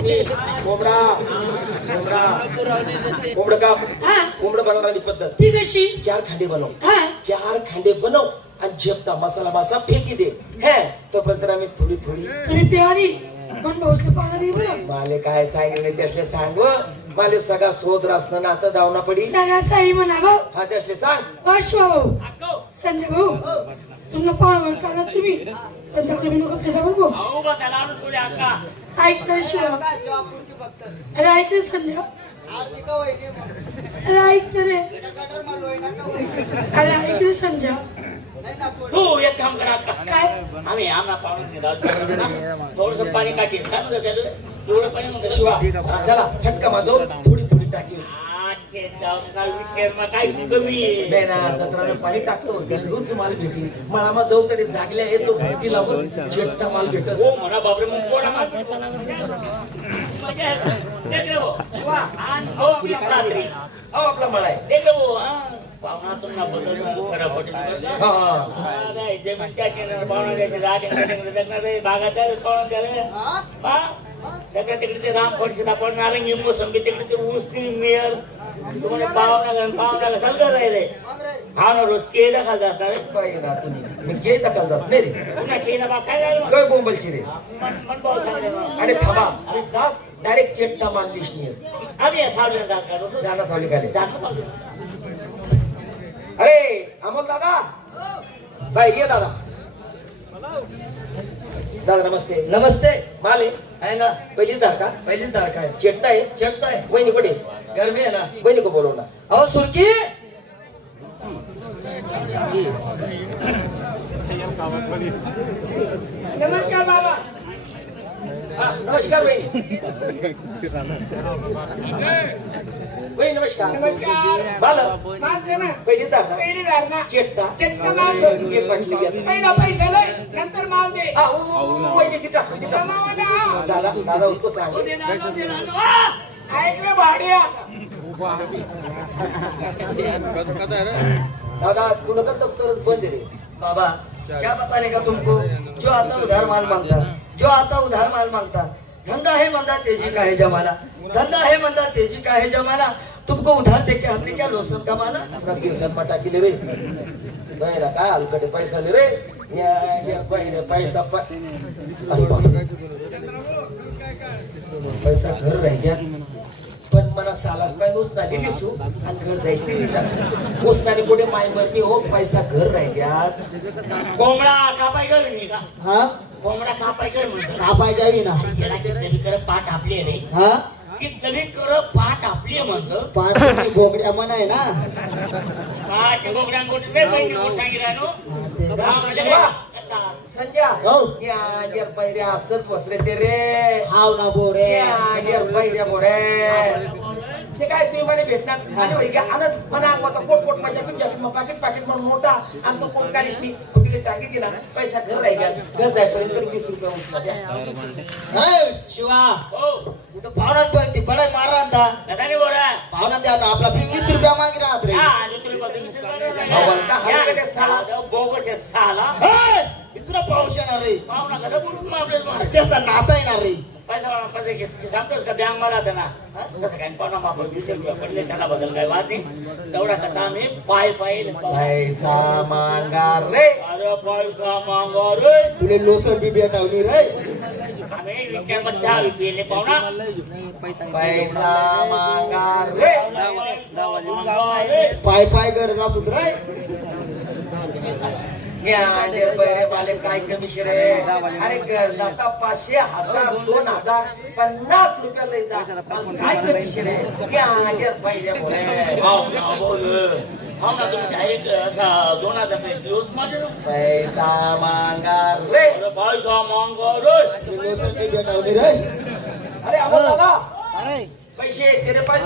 वहिनी कोंबडा कोंबडा कोंबड का कोंबड बनवणारी पद्धत ती कशी 4 खांडे बनव हा 4 खांडे बनव आणि झेपता मसाला मासा फेकी दे हे तोपर्यंत आम्ही थोडी थोडी तुम्ही प्यारी पण भाऊसला पाहणार नाही बरं माले काय सांगितले त्यासले सांग व माले सगळा शोध रासनं ना आता दावना पडी सगळा साई म्हणा भाऊ हा त्यासले सांग वाशवा भाऊ संजय भाऊ तुम्हाला पाहणार का तुम्ही पण दाखले मी नको पेजा भाऊ ऐक ना शिवा अरे ऐक ना संजय अरे ऐक ना रे अरे ऐक ना संजय तू एक काम करा काय आम्ही आम्हाला पाहून थोडस पाणी काढील काय म्हणतो त्याला एवढं पाणी म्हणतो शिवा हा, चला फटका माजो थोडी थोडी टाकी काय कमी आहे नाही ना जत्राला पाणी टाकतो रोज माल भेटी मला मग जाऊ तरी जागल्या येतो भेटी लावून झेपता माल भेटत हो म्हणा बापरे मग कोणा आपला मळा आहे पाहुणा तुम्हाला बदल खराब हा जमीन त्या पाहुणा बागाचा पाहुणा त्याला त्याच्या तिकडे ते रामफळ सीताफळ नारंगी मोसंबी तिकडे ते ऊसनी मेळ तुम्हाला पाहुणा सगळं राहिले हा ना रोज केळी दाखल असणार पाहिजे ना तुम्ही मी केळी दखल जात नाही रे पुन्हा केळीला बा काय झालं काय बोंबलशी रे मन भाऊ सांगितलं आणि थांबा आणि जास डायरेक्ट चेट्टा माल लिशनी असते आम्ही सावल्या जात जाणं सावली खाली जातो अरे अमोल दादा बाई ये दादा दादा नमस्ते नमस्ते माले आहे ना पहिली दार का पहिलीच तारखा आहे चेट्टा आहे चढत आहे वहिनी कुठे गरमी आहे ना वहिनी को बोलवला अहो सुरकी नमस्कार बाबा हा नमस्कार वहिनी वहिनी नमस्कार नमस्कार बाल माल दे ना पहिली दार ना पहिली दार ना चेट्टा चेट्टा माल दे ये पटली घ्या पहिला पैसा लय नंतर माल दे हा वहिनी तिथं असं, तिथं असं. कमावा ना दादा दादा उसको सांग ऐक रे भाड्या दादा तुला का दफ्तरच बंद आहे रे बाबा क्या बताने का तुमको जो आता उधार माल मांगता जो आता उधार माल मांगता धंधा है मंदा तेजी का है जमाना धंधा है मंदा तेजी का है जमाना तुमको उधार देके हमने क्या लोसन कमाना अपना केसन मटा केले रे बहिरा काय हलकडे पैसा ले रे या बहिरे पैसा अरे बापरे. पैसा घर राहिल्या पण मला सालाच पाय नुसता दिली सू आणि घर जायची दिली उसतानी कुठे माय मरणी हो पैसा घर राहिल्यात कोंबडा कापाय गवी का हा कोंबडा कापाय गवी म्हणतो कापाय जावी ना नवी कर पाठ आपली नाही हा की नवी कर पाठ आपली म्हणतो पाच बोकड्या मन आहे ना पाठ गोगड्या गोट नाही पाहिजे कोण सांगितलं नो हा, ते का? शिवा. संजय हो. या पैऱ्या असंच वसरे ते रे हाव ना बोरे या पैऱ्या मोरे ते काय तुम्ही मला भेटणार आणि वैगे आनंद मना मग कोट कोट माझ्या तुमच्या मग पाकिट पाकिट म्हणून मोठा आणि तो कोण काढीस मी कुठे टाकी दिला पैसा घर राहिला घर जायपर्यंत 20 रुपये उसला द्या अरे शिवा हो तू तर पाहुणा बोलती बडाय मार आता दादाने बोला पाहुणा द्या आता आपला 20 रुपया मागे राहत रे हा आणि तुम्ही बघा अवल का हलकटे साला. बोगस साला हे! मी तुला पाऊस येणार रे पाहुणा कसा बोलून आपल्याला त्याचा नाता येणार रे पैसा घेतली सांगतोस का बँक मला ना कसं काय पाहुणा मापर 20 रुपये पडले त्याला बदल काय वाद नाही तेवढा कसा आम्ही पाय पाहिजे पैसा मांगा रे अरे पैसा मागा रे तुले लोसन बी भेटावली रे आम्ही विचार चहा विकले पाहुणा पैसा मांगा रे पाय पाय गरज असुत रे वाले काय कमिशन रे अरे जाता 500 1000 2000 50 रुपये लई जा काय कमिशन रे पहिले पैसा मांगा रे लोसन बी भेटावली रे अरे अमोल दादा पैसे तेरे पास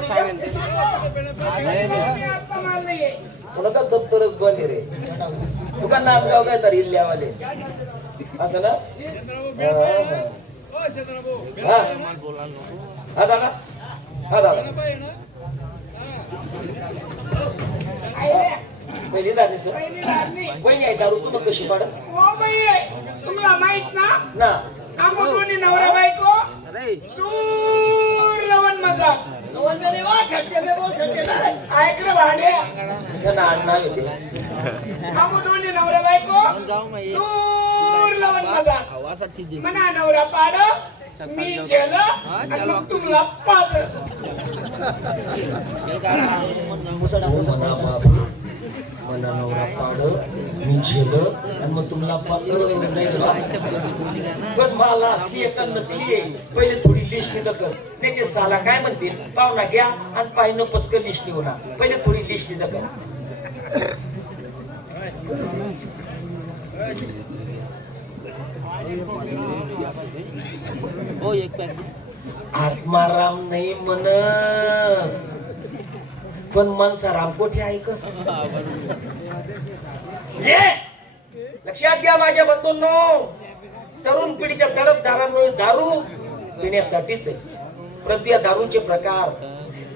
कोणाचा दप्तरच बंद आहे रे तुका नाम गाव काय तर इल्ल्यावाले असं ना हा हा दादा हा दादा पहिली दारणी सर वहिनी आहे दारू तुम्ही कशी पाड तुम्हाला माहित ना ना आम्ही दोन्ही नवरा बायको दूर लवन मजा लवन में लेवा खट्टे में बोल खट्टे ना ऐक रे भाडे त्यांना आडनाव येते आम्ही दोन्ही नवरा बायको दूर लवन मजा मना नवरा पाड मी जेल आणि मग तुम्हाला पाच मना बाप मना नवरा पाड मी झेल आणि मग तुम्हाला नाही रे बा. पण मला असली एका नकली आहे पहिले थोडी लिस्ट निघत नाही ते साला काय म्हणतील पाहुणा घ्या आणि पाहिलं पचकन लिस्ट होणार पहिले थोडी लिस्ट निघत आत्माराम नाही म्हणस पण मनसा रामकोठी ऐकस लक्षात घ्या माझ्या बंधूंनो तरुण पिढीच्या तडफदारांमुळे दारू पिण्यासाठीच आहे परंतु या दारूचे प्रकार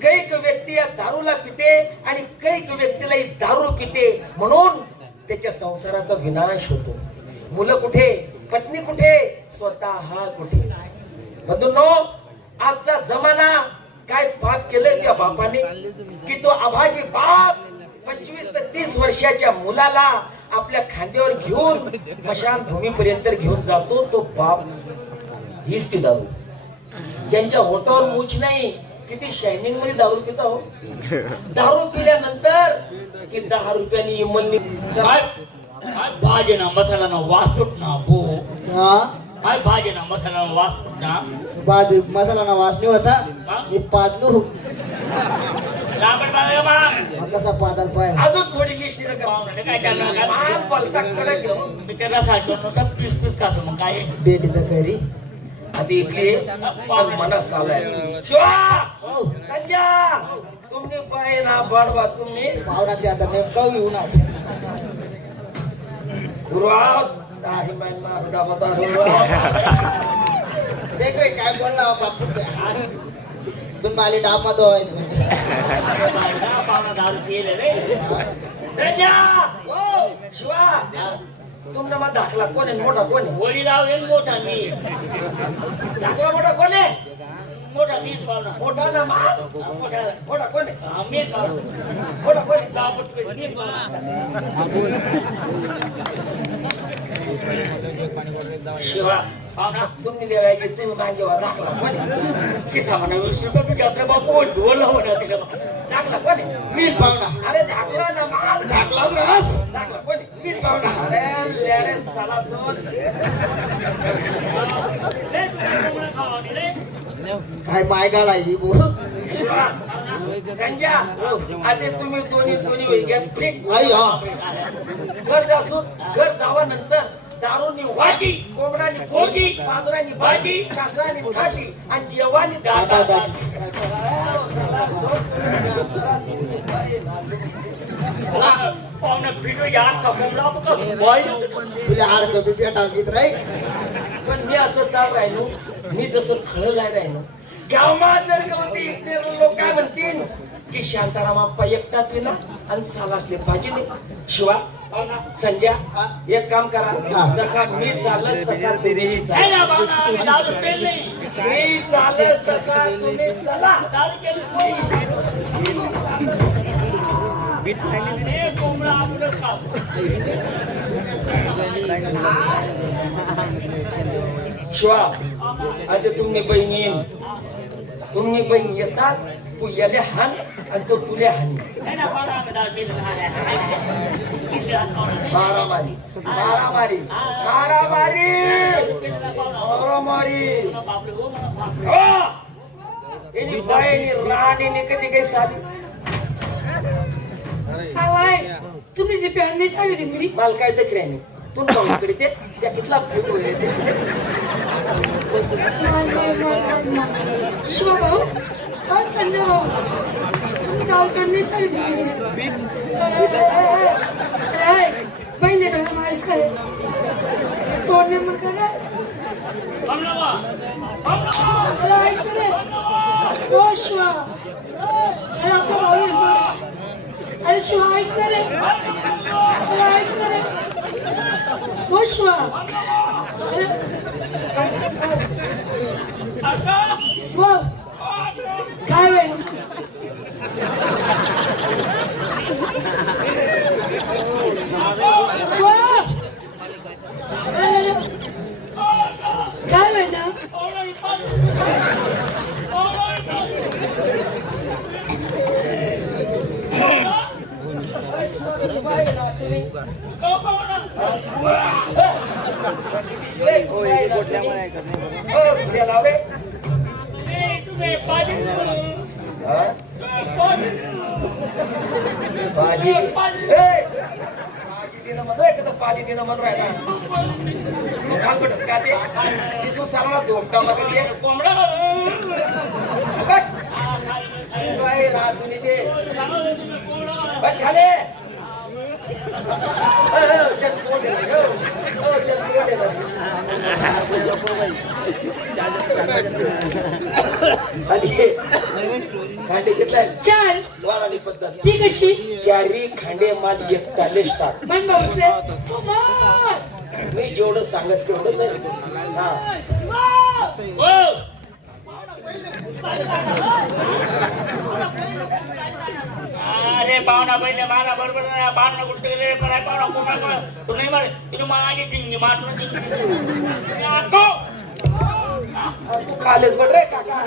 कैक व्यक्ती या दारूला पिते आणि कैक व्यक्तीला ही दारू पिते म्हणून त्याच्या संसाराचा विनाश होतो मुलं कुठे पत्नी कुठे स्वतः कुठे बंधूंनो आजचा जमाना काय पाप केलंय त्या बापाने की तो अभागी बाप 25 ते 30 वर्षाच्या मुलाला आपल्या खांद्यावर घेऊन मशान भूमीपर्यंत घेऊन जातो तो बाप हीच ती दारू ज्यांच्या होटावर मूछ नाही किती शायनिंग मध्ये दारू पिता हो दारू पिल्यानंतर की 10 रुपयांनी इमन काय भाजी ना मसाला ना वासूट ना बो काय भाजी ना मसाला ना वासूट ना मसाला ना वासनी होता मी पादलू राबड बाळा बा कसा पादल पाय अजून थोडी लिस्ट काय करणार पलताकडे घेऊन मी त्याला सांगतो नका पीस खातो मग काय बेटी तर खरी आता इथे मनास आलाय संजय तुमने पाय ना बडवा तुम्ही पाहुणाचे आता नेमका येऊन गुरुवात आहे महिना डाबा देख रे काय बोलला बापू तुम माली डाब मत होय पाहुणा दारू पिले रे संजय शिवा तुमने मग दाखला कोण आहे मोठा कोण आहे होळी लावले मोठा मी दाखला मोठा कोण आहे मोठा मीच पाहुणा मोठा ना मा मोठा कोण आहे आम्ही मोठा कोण आहे गावात मीच शिवा पाहुणा तुम्ही देवायचे तुम्ही मागे वा दाखला कोण आहे किसा म्हणा 20 रुपये मी घेतले बापू ढोल होणार तिकडे दाखला कोण आहे मी पाहुणा अरे दाखला ना माल टाकलाच रास दाखला कोण आहे मी पाहुणा अरे लेरे साला सोन काय माय गाळायली बो शिवा संजय आता तुम्ही दोन्ही वेगळ्या ठीक आई हा घर जावानंतर दारूनी वाटी कोंबडानी खोटी पाजरानी भाजी कासरानी थाटी आणि जेवानी दादा पाहुणे पिठो यार का कोंबडा तुला हार कमी पेटा घेत राही पण मी असं चाल राहिलो मी जसं खळलाय राहिलो गावात जर गवती लोक काय म्हणतील की शांताराम आप्पा एकटा पिला आणि सालासले पाहिजे शिवा संजय एक काम करा जसा मी चालस तसा तुम्ही मी चालस तसा तुम्ही चला कोंबडा आपलं शिवा आता तुम्ही बहीण येतात तू याले हान आणि तो तुले हानी मारामारी मारामारी मारामारी मारामारी एनी बाईनी राणीने कधी काही साली काय तुम्ही ते प्यान नाही सांगितली मुली मला काय दखऱ्याने तुमच्या इकडे ते त्या कितला फेक वगैरे शिवा भाऊ संजय भाऊ तुम्ही गाव त्यांनी सांगितली बहिणी डोळा माहीत काय तोडणे मग काय ऐकतो रे हो शिवा अरे आपला भाऊ येतो अरे शिवा ऐकतो रे अरे ऐकतो रे हो शिवा अरे अक्का बोल काय होईल काय होईल ना पाणी देणं म्हण राहिला खालपटच का ते तिथून सर्वांना धोमटा बघा कोंबडा ते खाले खांडे घेतलाय चार वाढाली पद्धत ती कशी चारी खांडे माझी एकटा टाक मन भाऊसले मी जेवढं सांगस तेवढंच आहे अरे पाहुणा पहिले मला बरोबर पाहुणा गोष्ट गेले काय पाहुणा कोणा तू नाही मारे तिने माझी जिंगी मारून तू कालेच बड रे काका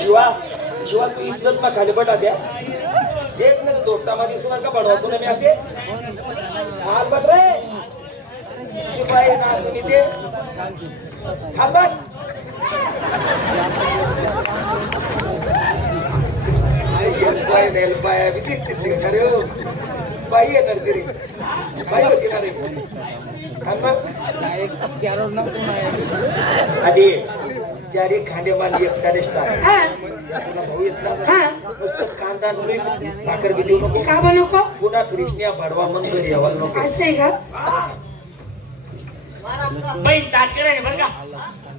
शिवा तू इज्जत ना खाली बटा द्या एक नाही दोटा मध्ये सुमार का बनवतो ना मी आते हाल बट रे ना तुम्ही ते खाल बट पाया मी तीच तिथली का रे बाई येणार तरी बाई होती ना रे आधी चारी खांडे मारली एकटा तुला भाऊ येतला नुसतं कांदा भाकर बी देऊ नको का बनवको पुन्हा फिरिशन्या बडवा मन घरी यावाल नको असं आहे का बहीण ताट करायला बरं का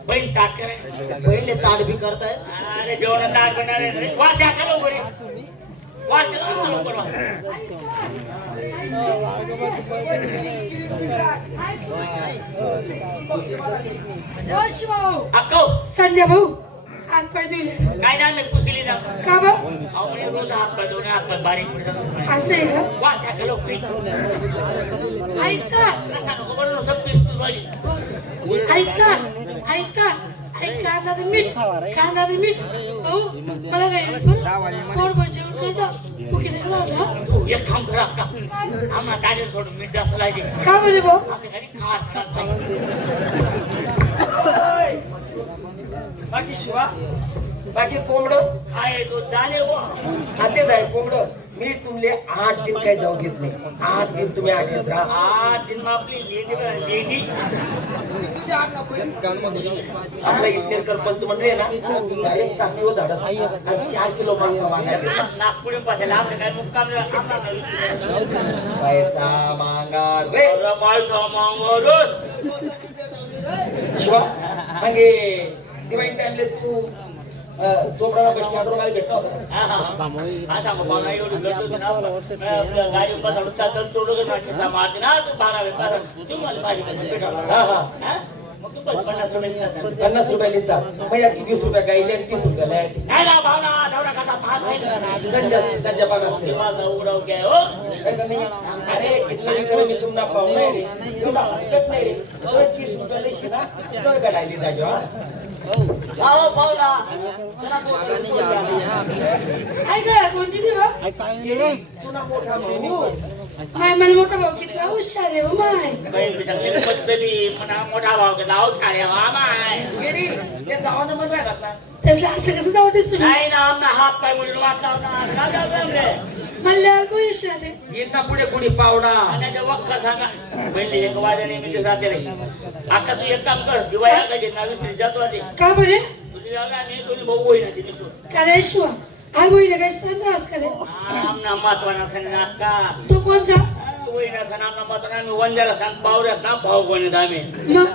बहीण ताट करायला पहिले ताट बी करताय अरे जेवण ताट बनणार वा त्या का लवकर वा लवकर अक्का संजय भाऊ हात पाय धुले काय नाही पुसली जा का बा रोज हात पाय दोन्ही हात पाय बारीक पडतात असं आहे का वा त्या का लवकर ऐका ऐका ऐका ऐका कांदा मीठ भाऊ मला काय कोण बजेवर काय जा एक काम करा अक्का आम्हाला ताजेल थोडं मीठ जास्त लागेल का बरे भाऊ आपल्या घरी खास बाकी शिवा बाकी कोंबड आहे तो चालेल खातेच आहे कोंबड मी तुमले 8 दिन काही जाऊ देत नाही 8 दिन तुम्ही आठच राहा 8 दिन में आपली लेडी आपला इतनेरकर पंच मंडळी आहे ना डायरेक्ट टाकीवर धाडस आणि 4 किलो मांस मागायला नागपुर पाहिजे आपले काय मुक्काम पैसा मागा रे पैसा मागो शिवा मागे दिवाळी टाइमले तू चोपडाला बस स्टँडवर मला भेटला होता गाडी मारते ना तू 50 रुपये लिहितात मग या 20 रुपये गाईले आणि 30 रुपये लायती संजय पान असते उघडाव काय हो अरे किती मी तुम्हाला पाहू नाही रे एवढा हरकत नाही रे 30 रुपये लिहिशी ना तो गाडी जाजो ऐका कोणती दिवा तुला मोठा भाऊ माय मला मोठा भाऊ कितला हुशार आहे हो माय मोठा भाव घेतला काय माय गेली ते जाऊन मग काय घातला त्याला असं कसं जाऊ देस तुम्ही नाही ना आमना हात पाय मुली वाटला म्हणल्यावर कोण हुशार आहे येता पुढे कोणी पावडा वक्का सांगा पहिली एक वाजाने मी ते जाते रे आता तू एक काम कर दिवाळी आता घे ना विसरी जातो आधी का बरे तुझी जागा मी तुझी भाऊ होईना तिथे करे शिवा आई बोईला काय संन्यास करे आमना महत्वाना सण का तो कोणचा होईना सण आमना महत्वाना मी वंजारा सांग पावऱ्या ना भाऊ कोणी आम्ही मग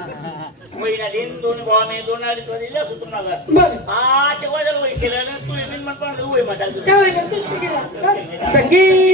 महिना दिन दोन भावा मे दोन अडीच वाजले असतो तुम्हाला बरं आ तेव्हा जर वैशिला तू येऊन पण पण होय माझा त्या वेळेला कशी गेला संगीत